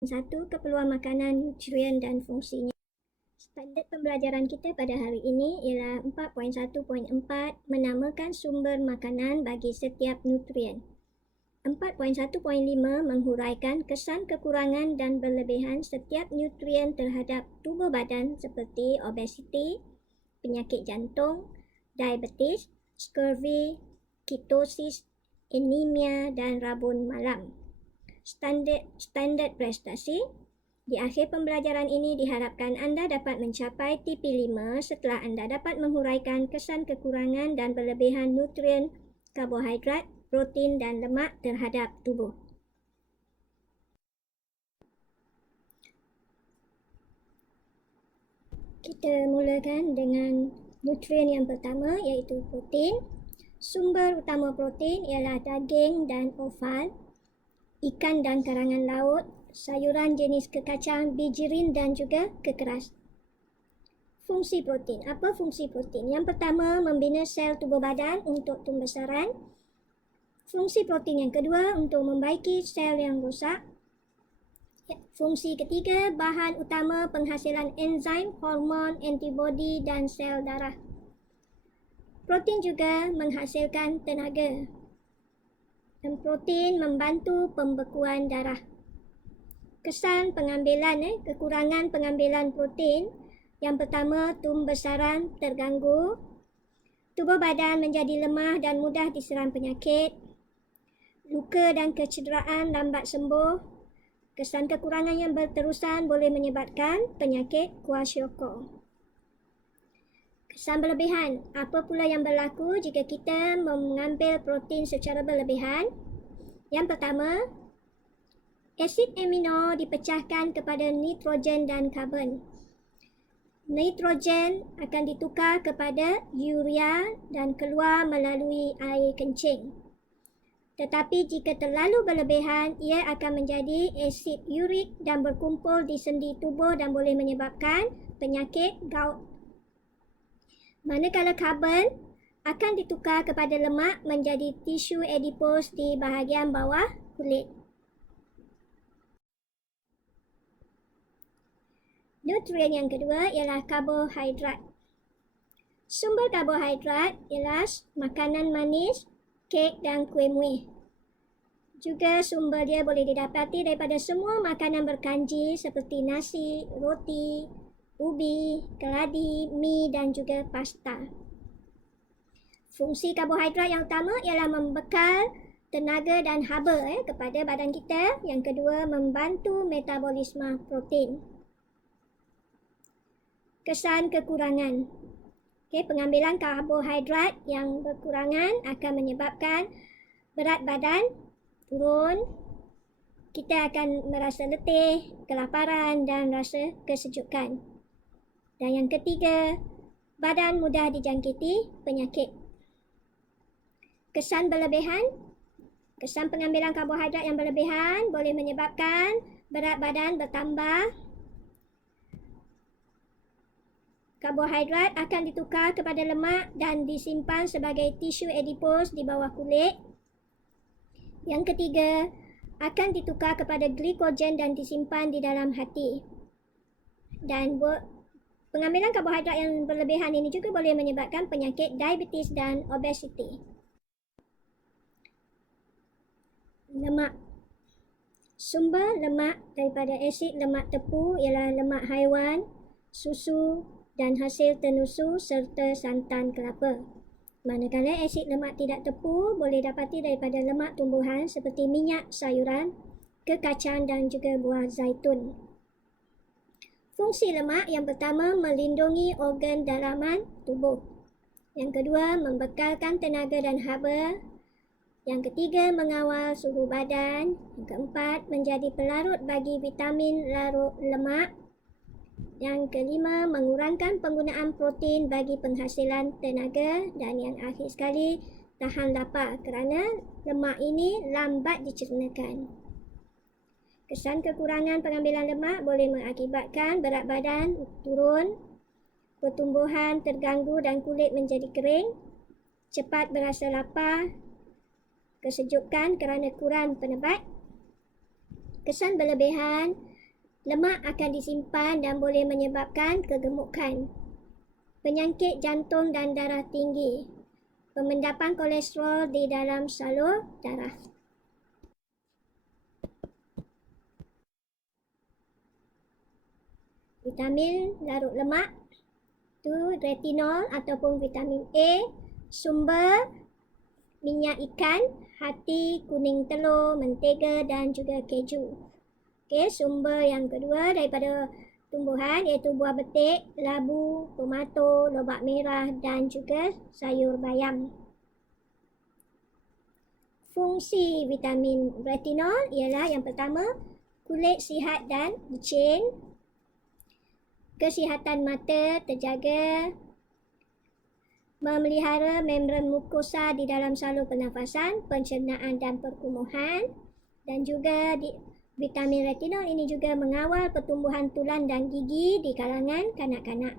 Satu, keperluan makanan, nutrien dan fungsinya. Standard pembelajaran kita pada hari ini ialah 4.1.4 menamakan sumber makanan bagi setiap nutrien. 4.1.5 menghuraikan kesan kekurangan dan berlebihan setiap nutrien terhadap tubuh badan seperti obesiti, penyakit jantung, diabetes, scurvy, ketosis, anemia dan rabun malam. Standard prestasi. Di akhir pembelajaran ini diharapkan anda dapat mencapai TP5 setelah anda dapat menghuraikan kesan kekurangan dan berlebihan nutrien, karbohidrat, protein dan lemak terhadap tubuh. Kita mulakan dengan nutrien yang pertama iaitu protein. Sumber utama protein ialah daging dan offal, ikan dan karangan laut, sayuran jenis kekacang, bijirin dan juga kekeras. Fungsi protein. Apa fungsi protein? Yang pertama, membina sel tubuh badan untuk pembesaran. Fungsi protein yang kedua, untuk membaiki sel yang rosak. Fungsi ketiga, bahan utama penghasilan enzim, hormon, antibodi dan sel darah. Protein juga menghasilkan tenaga. Dan protein membantu pembekuan darah. Kesan pengambilan, kekurangan pengambilan protein. Yang pertama, pembesaran terganggu. Tubuh badan menjadi lemah dan mudah diserang penyakit. Luka dan kecederaan lambat sembuh. Kesan kekurangan yang berterusan boleh menyebabkan penyakit kwashiorkor. Kesan berlebihan. Apa pula yang berlaku jika kita mengambil protein secara berlebihan? Yang pertama, asid amino dipecahkan kepada nitrogen dan karbon. Nitrogen akan ditukar kepada urea dan keluar melalui air kencing. Tetapi jika terlalu berlebihan, ia akan menjadi asid urik dan berkumpul di sendi tubuh dan boleh menyebabkan penyakit gout. Manakala karbon akan ditukar kepada lemak menjadi tisu adipos di bahagian bawah kulit. Nutrien yang kedua ialah karbohidrat. Sumber karbohidrat ialah makanan manis, kek dan kuih muih. Juga sumber dia boleh didapati daripada semua makanan berkanji seperti nasi, roti, ubi, keladi, mi dan juga pasta. Fungsi karbohidrat yang utama ialah membekal tenaga dan haba kepada badan kita. Yang kedua, membantu metabolisme protein. Kesan kekurangan. Pengambilan karbohidrat yang berkurangan akan menyebabkan berat badan turun. Kita akan merasa letih, kelaparan dan rasa kesejukan. Dan yang ketiga, badan mudah dijangkiti penyakit. Kesan berlebihan. Kesan pengambilan karbohidrat yang berlebihan boleh menyebabkan berat badan bertambah. Karbohidrat akan ditukar kepada lemak dan disimpan sebagai tisu adipos di bawah kulit. Yang ketiga, akan ditukar kepada glikogen dan disimpan di dalam hati. Dan pengambilan karbohidrat yang berlebihan ini juga boleh menyebabkan penyakit diabetes dan obesiti. Lemak. Sumber lemak daripada asid lemak tepu ialah lemak haiwan, susu dan hasil tenusu serta santan kelapa. Manakala asid lemak tidak tepu boleh dapati daripada lemak tumbuhan seperti minyak sayuran, kekacang dan juga buah zaitun. Fungsi lemak yang pertama, melindungi organ dalaman tubuh. Yang kedua, membekalkan tenaga dan haba. Yang ketiga, mengawal suhu badan. Yang keempat, menjadi pelarut bagi vitamin larut lemak. Yang kelima, mengurangkan penggunaan protein bagi penghasilan tenaga. Dan yang akhir sekali, tahan lapar kerana lemak ini lambat dicernakan. Kesan kekurangan pengambilan lemak boleh mengakibatkan berat badan turun, pertumbuhan terganggu dan kulit menjadi kering, cepat berasa lapar, kesejukan kerana kurang penebat. Kesan berlebihan Lemak akan disimpan dan boleh menyebabkan kegemukan, penyakit jantung dan darah tinggi, pemendapan kolesterol di dalam salur darah. Vitamin larut lemak tu retinol ataupun vitamin A, sumber minyak ikan, hati, kuning telur, mentega dan juga keju. Okey, sumber yang kedua daripada tumbuhan iaitu buah betik, labu, tomato, lobak merah dan juga sayur bayam. Fungsi vitamin retinol ialah yang pertama, kulit sihat dan licin, kesihatan mata terjaga, memelihara membran mukosa di dalam salur pernafasan, pencernaan dan perkumuhan, dan juga vitamin retinol ini juga mengawal pertumbuhan tulang dan gigi di kalangan kanak-kanak.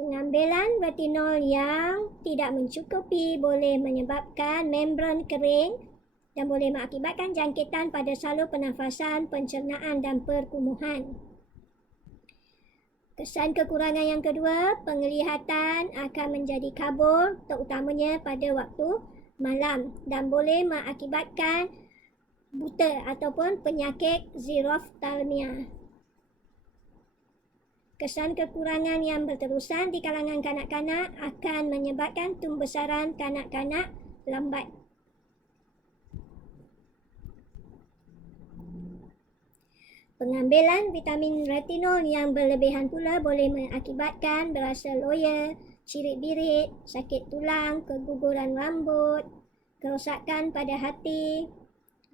Pengambilan retinol yang tidak mencukupi boleh menyebabkan membran kering dan boleh mengakibatkan jangkitan pada salur pernafasan, pencernaan dan perkumuhan. Kesan kekurangan yang kedua, penglihatan akan menjadi kabur terutamanya pada waktu malam dan boleh mengakibatkan buta ataupun penyakit xerophthalmia. Kesan kekurangan yang berterusan di kalangan kanak-kanak akan menyebabkan pembesaran kanak-kanak lambat. Pengambilan vitamin retinol yang berlebihan pula boleh mengakibatkan berasa loya, cirit-birit, sakit tulang, keguguran rambut, kerosakan pada hati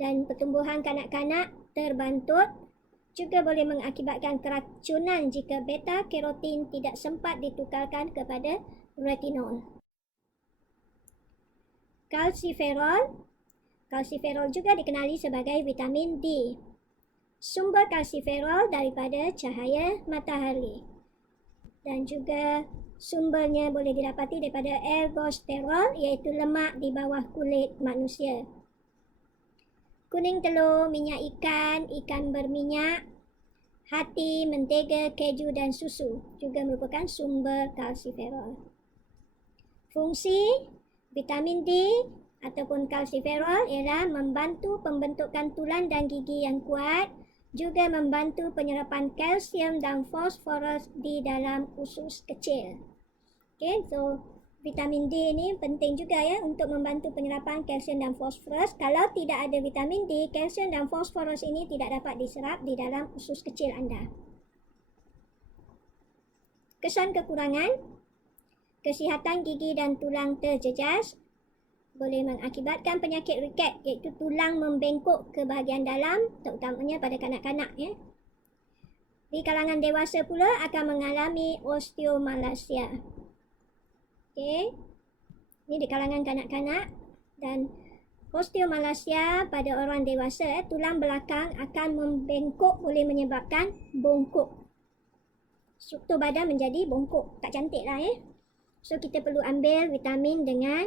dan pertumbuhan kanak-kanak terbantut. Juga boleh mengakibatkan keracunan jika beta-karotin tidak sempat ditukarkan kepada retinol. Kalsiferol. Kalsiferol juga dikenali sebagai vitamin D. Sumber kalsiferol daripada cahaya matahari. Dan juga sumbernya boleh didapati daripada ergosterol iaitu lemak di bawah kulit manusia. Kuning telur, minyak ikan, ikan berminyak, hati, mentega, keju dan susu juga merupakan sumber kalsiferol. Fungsi vitamin D ataupun kalsiferol ialah membantu pembentukan tulang dan gigi yang kuat, juga membantu penyerapan kalsium dan fosforus di dalam usus kecil. Okay, so vitamin D ini penting juga ya untuk membantu penyerapan kalsium dan fosforus. Kalau tidak ada vitamin D, kalsium dan fosforus ini tidak dapat diserap di dalam usus kecil anda. Kesan kekurangan, kesihatan gigi dan tulang terjejas, boleh mengakibatkan penyakit riket iaitu tulang membengkok ke bahagian dalam, terutamanya pada kanak-kanak ya. Di kalangan dewasa pula akan mengalami osteomalacia. Okay. Ini di kalangan kanak-kanak dan osteomalacia pada orang dewasa, tulang belakang akan membengkok boleh menyebabkan bongkok. Struktur badan menjadi bongkok, tak cantik lah ya. So kita perlu ambil vitamin dengan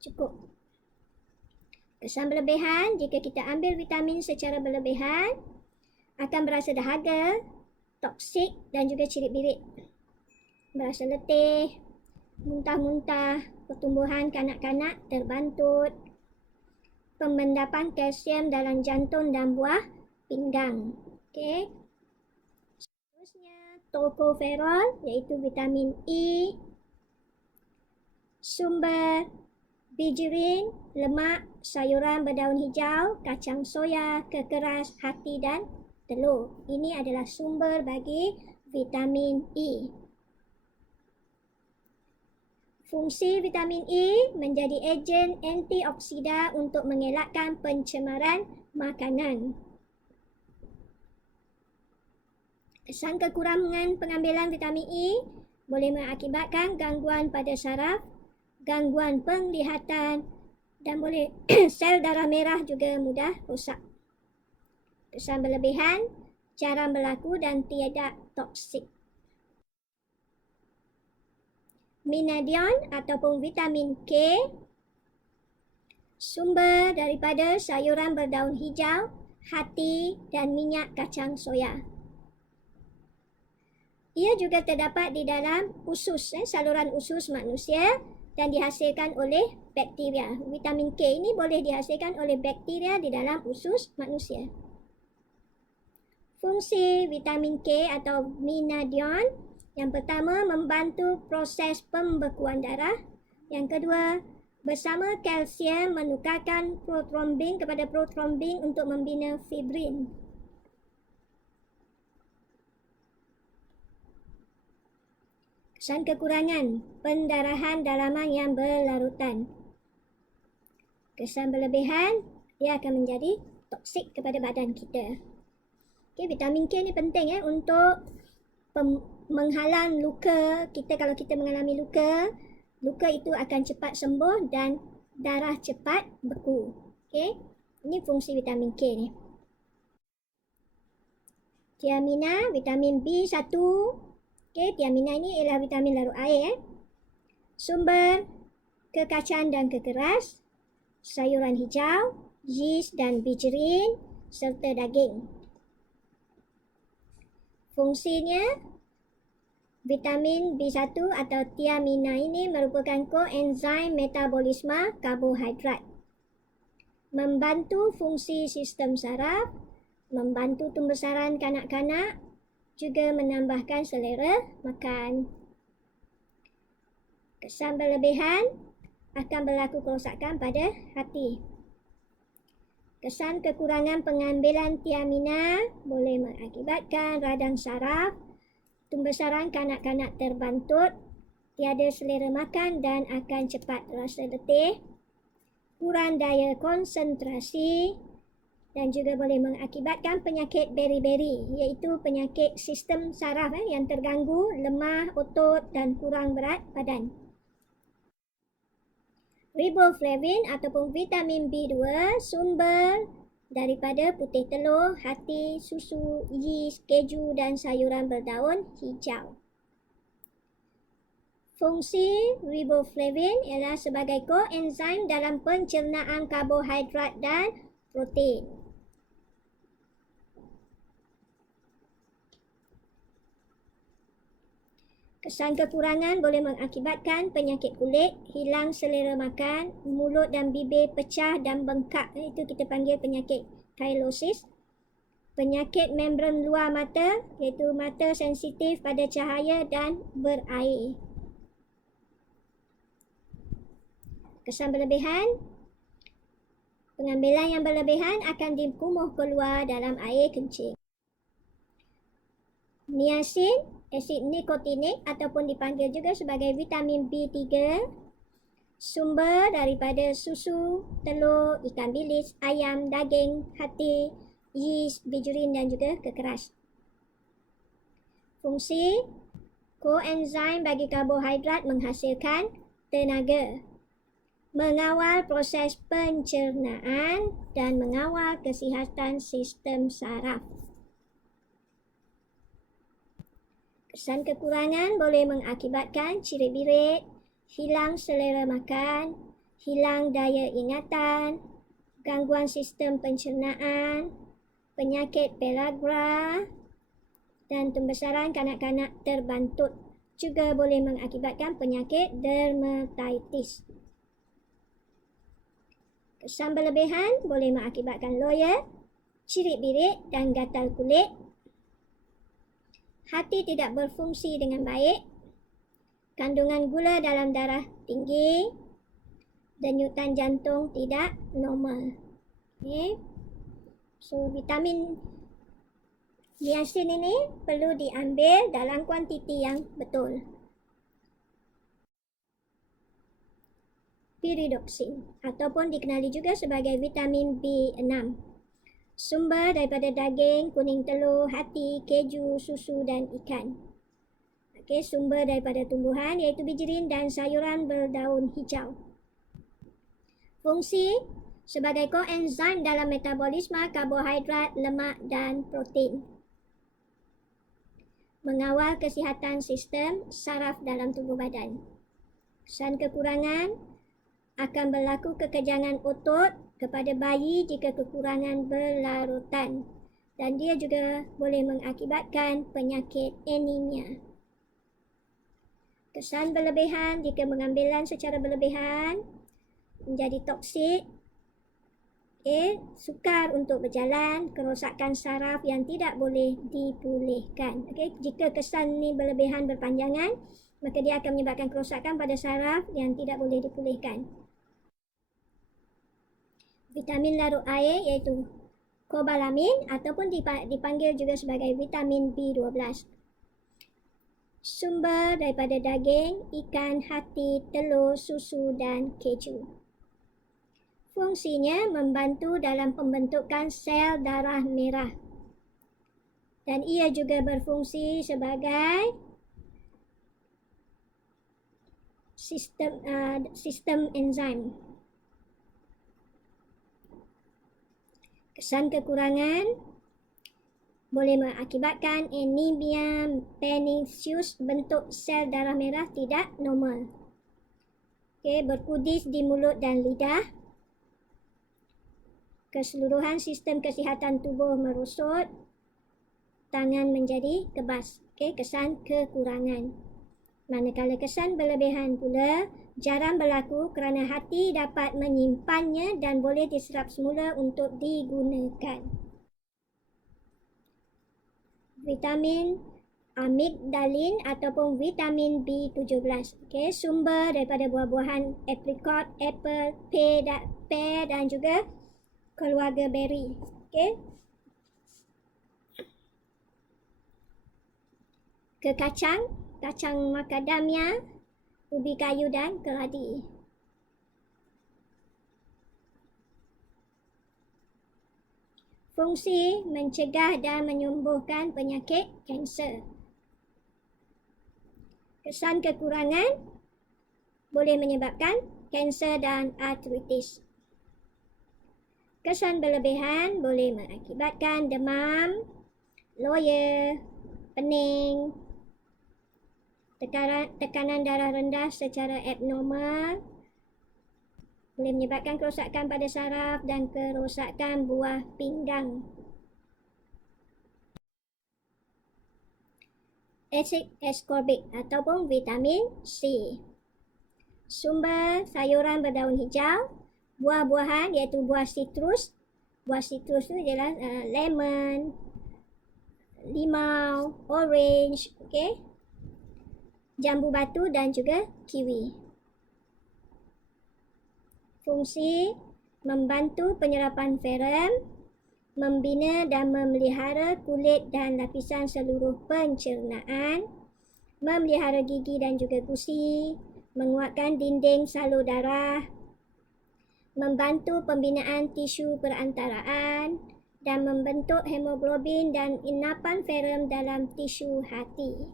cukup. Kesan berlebihan, jika kita ambil vitamin secara berlebihan, akan berasa dahaga, toksik dan juga cirit-birit. Berasa letih, muntah-muntah, pertumbuhan kanak-kanak terbantut, pemendapan kalsium dalam jantung dan buah pinggang. Okay. Seterusnya, tocopherol iaitu vitamin E, sumber bijirin, lemak, sayuran berdaun hijau, kacang soya, kekeras, hati dan telur. Ini adalah sumber bagi vitamin E. Fungsi vitamin E menjadi ejen antioksida untuk mengelakkan pencemaran makanan. Kesan kekurangan pengambilan vitamin E boleh mengakibatkan gangguan pada saraf, gangguan penglihatan dan boleh sel darah merah juga mudah rosak. Kesan berlebihan jarang berlaku dan tidak toksik. Minadion ataupun vitamin K, sumber daripada sayuran berdaun hijau, hati, dan minyak kacang soya. Ia juga terdapat di dalam usus, saluran usus manusia dan dihasilkan oleh bakteria. Vitamin K ini boleh dihasilkan oleh bakteria di dalam usus manusia. Fungsi vitamin K atau Minadion, yang pertama membantu proses pembekuan darah. Yang kedua, bersama kalsium menukarkan protrombin kepada protrombin untuk membina fibrin. Kesan kekurangan, pendarahan dalaman yang berlarutan. Kesan berlebihan, ia akan menjadi toksik kepada badan kita. Okay, vitamin K ni penting untuk menghalang luka. Kalau kita mengalami luka, luka itu akan cepat sembuh dan darah cepat beku. Okay, ini fungsi vitamin K ni. Tiamina, vitamin B1. Okay, tiamina ini ialah vitamin larut air. Sumber kekacang dan kekeras, sayuran hijau, yeast dan bijirin, serta daging. Fungsinya, vitamin B1 atau tiamina ini merupakan koenzim metabolisme karbohidrat. Membantu fungsi sistem saraf, membantu pembesaran kanak-kanak, juga menambahkan selera makan. Kesan berlebihan akan berlaku kerosakan pada hati. Kesan kekurangan pengambilan tiamina boleh mengakibatkan radang saraf, pembesaran kanak-kanak terbantut, tiada selera makan dan akan cepat rasa letih, kurang daya konsentrasi, dan juga boleh mengakibatkan penyakit beri-beri, iaitu penyakit sistem saraf yang terganggu, lemah otot dan kurang berat badan. Riboflavin ataupun vitamin B2 sumber daripada putih telur, hati, susu, yeast, keju dan sayuran berdaun hijau. Fungsi riboflavin ialah sebagai koenzim dalam pencernaan karbohidrat dan protein. Kesan kekurangan boleh mengakibatkan penyakit kulit, hilang selera makan, mulut dan bibir pecah dan bengkak. Itu kita panggil penyakit cheilosis. Penyakit membran luar mata, iaitu mata sensitif pada cahaya dan berair. Kesan berlebihan, pengambilan yang berlebihan akan dikumuh keluar dalam air kencing. Niacin, asid nikotinik ataupun dipanggil juga sebagai vitamin B3, sumber daripada susu, telur, ikan bilis, ayam, daging, hati, yeast, bijirin dan juga kekeras. Fungsi koenzim bagi karbohidrat menghasilkan tenaga, mengawal proses pencernaan dan mengawal kesihatan sistem saraf. Kesan kekurangan boleh mengakibatkan cirit-birit, hilang selera makan, hilang daya ingatan, gangguan sistem pencernaan, penyakit pellagra dan pembesaran kanak-kanak terbantut. Juga boleh mengakibatkan penyakit dermatitis. Kesan berlebihan boleh mengakibatkan loya, cirit-birit dan gatal kulit. Hati tidak berfungsi dengan baik, kandungan gula dalam darah tinggi, denyutan jantung tidak normal. Okay. So, vitamin niacin ini perlu diambil dalam kuantiti yang betul. Pyridoxine ataupun dikenali juga sebagai vitamin B6. Sumber daripada daging, kuning telur, hati, keju, susu dan ikan. Okay, sumber daripada tumbuhan iaitu bijirin dan sayuran berdaun hijau. Fungsi sebagai koenzim dalam metabolisme karbohidrat, lemak dan protein. Mengawal kesihatan sistem saraf dalam tubuh badan. Kesan kekurangan, akan berlaku kekejangan otot kepada bayi jika kekurangan berlarutan. Dan dia juga boleh mengakibatkan penyakit anemia. Kesan berlebihan jika pengambilan secara berlebihan menjadi toksik. Sukar untuk berjalan, kerosakan saraf yang tidak boleh dipulihkan. Jika kesan ni berlebihan berpanjangan, maka dia akan menyebabkan kerosakan pada saraf yang tidak boleh dipulihkan. Vitamin larut air iaitu kobalamin ataupun dipanggil juga sebagai vitamin B12. Sumber daripada daging, ikan, hati, telur, susu dan keju. Fungsinya membantu dalam pembentukan sel darah merah. Dan ia juga berfungsi sebagai sistem enzim. Kesan kekurangan boleh mengakibatkan anemia pernicious, bentuk sel darah merah tidak normal. Berkudis di mulut dan lidah. Keseluruhan sistem kesihatan tubuh merosot. Tangan menjadi kebas. Kesan kekurangan. Manakala kesan berlebihan pula jarang berlaku kerana hati dapat menyimpannya dan boleh diserap semula untuk digunakan. Vitamin amigdalin ataupun vitamin B17. Sumber daripada buah-buahan apricot, apple, pear dan juga keluarga berry. Ke kacang macadamia, ubi kayu dan keladi. Fungsi mencegah dan menyembuhkan penyakit kanser. Kesan kekurangan boleh menyebabkan kanser dan artritis. Kesan berlebihan boleh mengakibatkan demam, loya, pening, tekanan darah rendah secara abnormal, boleh menyebabkan kerosakan pada saraf dan kerosakan buah pinggang. Asid ascorbic ataupun vitamin C. Sumber sayuran berdaun hijau, buah-buahan iaitu buah sitrus. Buah sitrus tu ialah lemon, limau, orange, jambu batu dan juga kiwi. Fungsi membantu penyerapan ferem, membina dan memelihara kulit dan lapisan seluruh pencernaan, memelihara gigi dan juga gusi, menguatkan dinding salur darah, membantu pembinaan tisu perantaraan dan membentuk hemoglobin dan endapan ferem dalam tisu hati.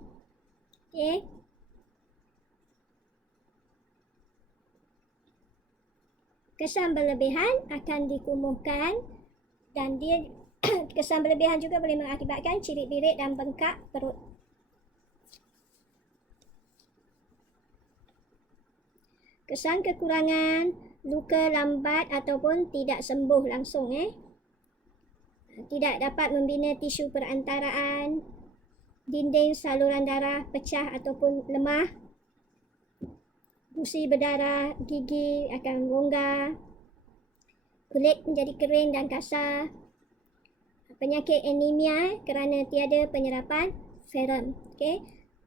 Kesan berlebihan akan dikumuhkan dan dia kesan berlebihan juga boleh mengakibatkan cirit-birit dan bengkak perut. Kesan kekurangan, luka lambat ataupun tidak sembuh langsung. Tidak dapat membina tisu perantaraan, dinding saluran darah pecah ataupun lemah, gusi berdarah, gigi akan rongga, kulit menjadi kering dan kasar, penyakit anemia kerana tiada penyerapan ferem.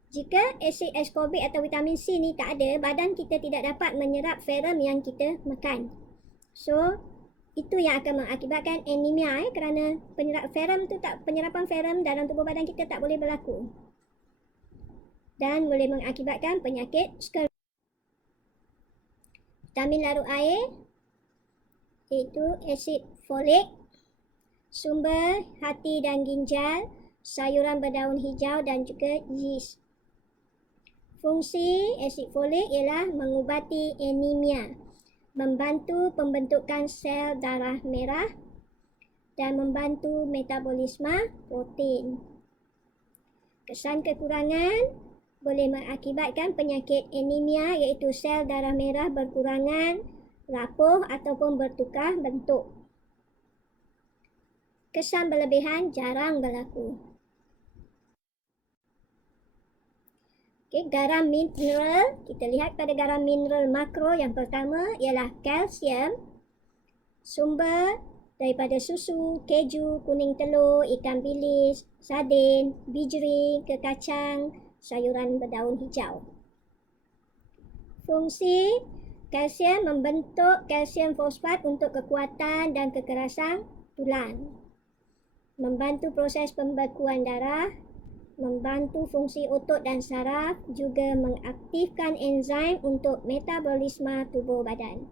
Jika asid ascorbic atau vitamin C ni tak ada, badan kita tidak dapat menyerap ferem yang kita makan. So, itu yang akan mengakibatkan anemia kerana penyerapan ferem dalam tubuh badan kita tak boleh berlaku. Dan boleh mengakibatkan penyakit sklerosis. Vitamin larut air iaitu asid folik, sumber hati dan ginjal, sayuran berdaun hijau dan juga yeast. Fungsi asid folik ialah mengubati anemia, membantu pembentukan sel darah merah dan membantu metabolisme protein. Kesan kekurangan boleh mengakibatkan penyakit anemia iaitu sel darah merah berkurangan, rapuh ataupun bertukar bentuk. Kesan berlebihan jarang berlaku. Garam mineral, kita lihat pada garam mineral makro yang pertama ialah kalsium, sumber daripada susu, keju, kuning telur, ikan bilis, sardin, bijri, ke kacang, sayuran berdaun hijau. Fungsi kalsium membentuk kalsium fosfat untuk kekuatan dan kekerasan tulang. Membantu proses pembekuan darah, membantu fungsi otot dan saraf, juga mengaktifkan enzim untuk metabolisme tubuh badan.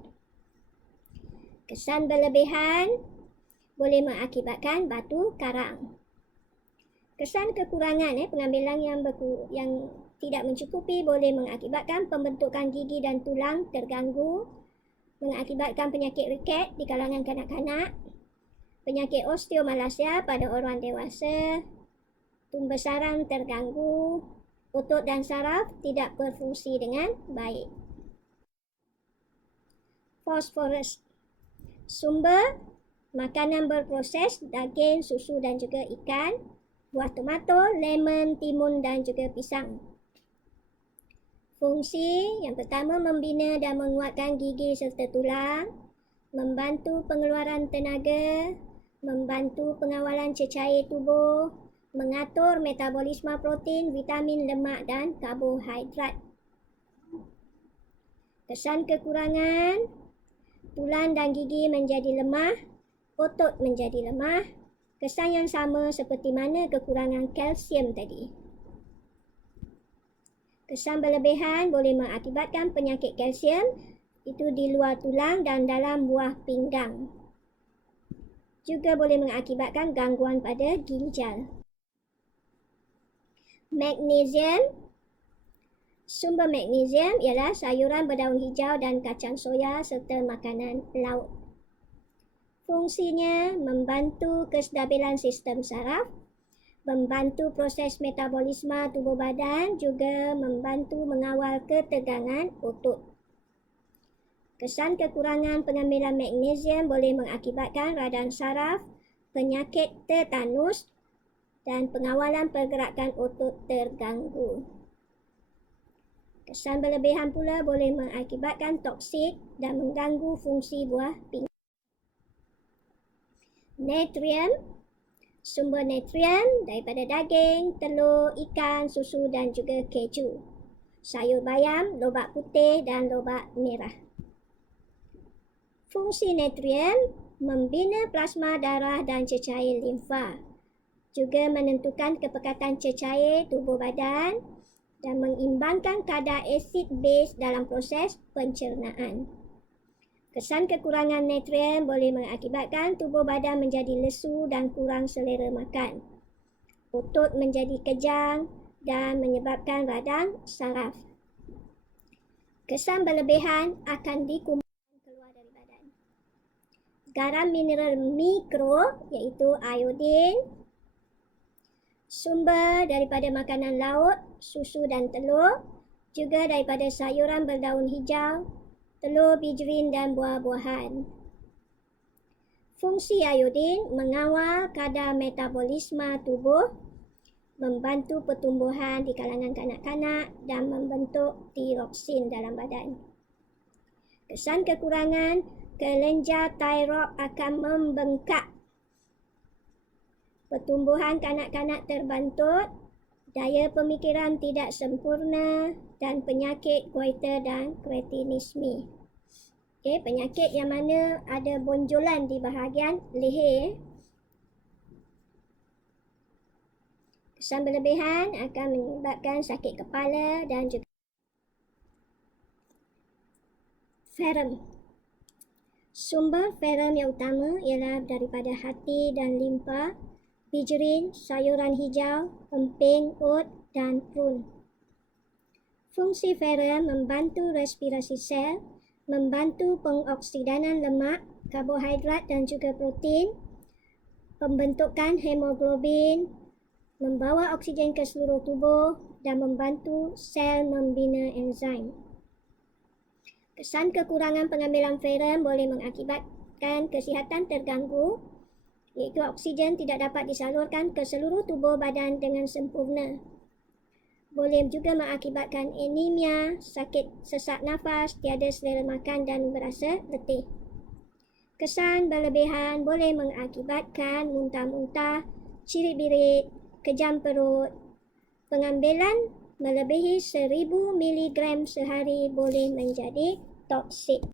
Kesan berlebihan boleh mengakibatkan batu karang. Kesan kekurangan pengambilan yang tidak mencukupi boleh mengakibatkan pembentukan gigi dan tulang terganggu, mengakibatkan penyakit riket di kalangan kanak-kanak, penyakit osteomalasia pada orang dewasa, tumbuh sarang terganggu, otot dan saraf tidak berfungsi dengan baik. Fosforus, sumber makanan berproses, daging, susu dan juga ikan, buah tomato, lemon, timun dan juga pisang. Fungsi yang pertama membina dan menguatkan gigi serta tulang, membantu pengeluaran tenaga, membantu pengawalan cecair tubuh, mengatur metabolisme protein, vitamin, lemak dan karbohidrat. Kesan kekurangan, tulang dan gigi menjadi lemah, otot menjadi lemah, kesan yang sama seperti mana kekurangan kalsium tadi. Kesan berlebihan boleh mengakibatkan penyakit kalsium itu di luar tulang dan dalam buah pinggang. Juga boleh mengakibatkan gangguan pada ginjal. Magnesium, sumber magnesium ialah sayuran berdaun hijau dan kacang soya serta makanan laut. Fungsinya membantu kestabilan sistem saraf, membantu proses metabolisme tubuh badan, juga membantu mengawal ketegangan otot. Kesan kekurangan pengambilan magnesium boleh mengakibatkan radang saraf, penyakit tetanus dan pengawalan pergerakan otot terganggu. Kesan berlebihan pula boleh mengakibatkan toksik dan mengganggu fungsi buah pinggang. Natrium, sumber natrium daripada daging, telur, ikan, susu dan juga keju, sayur bayam, lobak putih dan lobak merah. Fungsi natrium membina plasma darah dan cecair limfa, juga menentukan kepekatan cecair tubuh badan dan mengimbangkan kadar asid base dalam proses pencernaan. Kesan kekurangan natrium boleh mengakibatkan tubuh badan menjadi lesu dan kurang selera makan, otot menjadi kejang dan menyebabkan radang saraf. Kesan berlebihan akan dikumpulkan keluar dari badan. Garam mineral mikro iaitu iodin, sumber daripada makanan laut, susu dan telur, juga daripada sayuran berdaun hijau, telur, bijirin dan buah-buahan. Fungsi iodin mengawal kadar metabolisme tubuh, membantu pertumbuhan di kalangan kanak-kanak dan membentuk tiroksin dalam badan. Kesan kekurangan, kelenjar tiroid akan membengkak, pertumbuhan kanak-kanak terbantut, daya pemikiran tidak sempurna dan penyakit goiter dan kretinisme. Penyakit yang mana ada bonjolan di bahagian leher. Kesan berlebihan akan menyebabkan sakit kepala dan juga ferrum. Sumber ferrum yang utama ialah daripada hati dan limfa, bijirin, sayuran hijau, emping, oat dan prune. Fungsi ferrum membantu respirasi sel, membantu pengoksidanan lemak, karbohidrat dan juga protein, pembentukan hemoglobin, membawa oksigen ke seluruh tubuh dan membantu sel membina enzim. Kesan kekurangan pengambilan ferrum boleh mengakibatkan kesihatan terganggu, iaitu oksigen tidak dapat disalurkan ke seluruh tubuh badan dengan sempurna. Boleh juga mengakibatkan anemia, sakit sesak nafas, tiada selera makan dan berasa letih. Kesan berlebihan boleh mengakibatkan muntah-muntah, cirit-birit, kejam perut. Pengambilan melebihi 1000 mg sehari boleh menjadi toksik.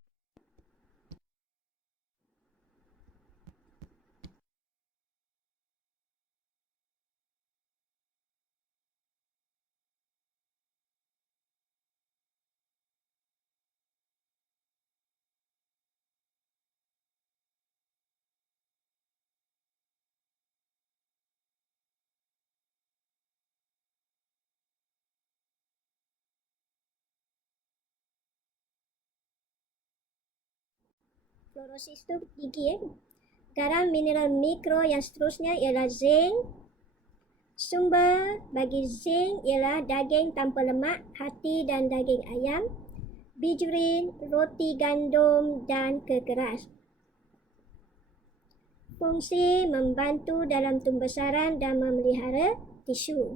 Fluorosis tu gigi. Garam mineral mikro yang seterusnya ialah zinc. Sumber bagi zinc ialah daging tanpa lemak, hati dan daging ayam, bijurin, roti gandum dan kekeras. Fungsi membantu dalam pembesaran dan memelihara tisu.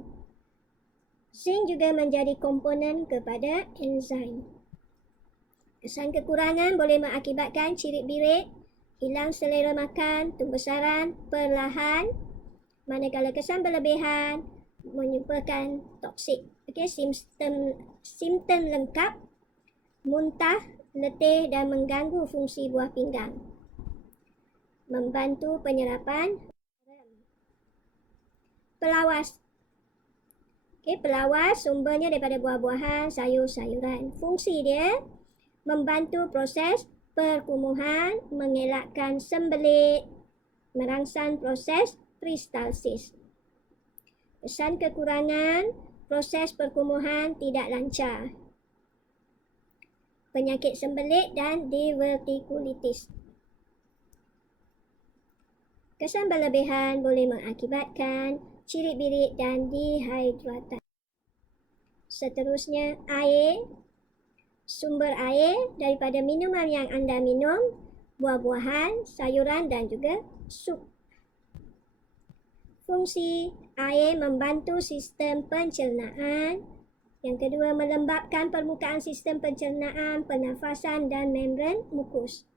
Zinc juga menjadi komponen kepada enzim. Kesan kekurangan boleh mengakibatkan cirit-birit, hilang selera makan, pembesaran perlahan, manakala kesan berlebihan menyebabkan toksik. Okey, simptom lengkap: muntah, letih dan mengganggu fungsi buah pinggang. Membantu penyerapan pelawas. Okey, pelawas sumbernya daripada buah-buahan, sayur-sayuran. Fungsi dia membantu proses perkumuhan, mengelakkan sembelit, merangsang proses peristalsis. Kesan kekurangan, proses perkumuhan tidak lancar, penyakit sembelit dan divertikulitis. Kesan berlebihan boleh mengakibatkan cirit-birit dan dehidratasi. Seterusnya, air. Sumber air daripada minuman yang anda minum, buah-buahan, sayuran dan juga sup. Fungsi air membantu sistem pencernaan. Yang kedua, melembabkan permukaan sistem pencernaan, pernafasan dan membran mukus.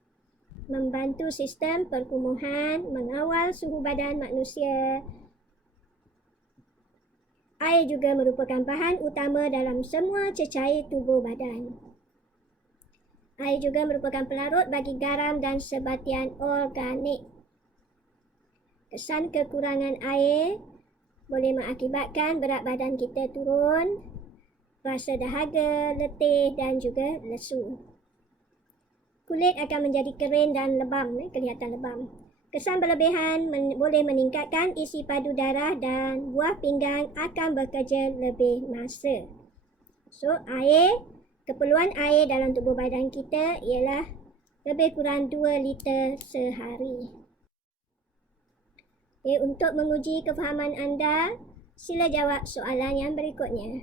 Membantu sistem perkumuhan, mengawal suhu badan manusia. Air juga merupakan bahan utama dalam semua cecair tubuh badan. Air juga merupakan pelarut bagi garam dan sebatian organik. Kesan kekurangan air boleh mengakibatkan berat badan kita turun, rasa dahaga, letih dan juga lesu. Kulit akan menjadi kering dan lebam, kelihatan lebam. Kesan berlebihan boleh meningkatkan isi padu darah dan buah pinggang akan bekerja lebih masa. So, keperluan air dalam tubuh badan kita ialah lebih kurang 2 liter sehari. Okay, untuk menguji kefahaman anda, sila jawab soalan yang berikutnya.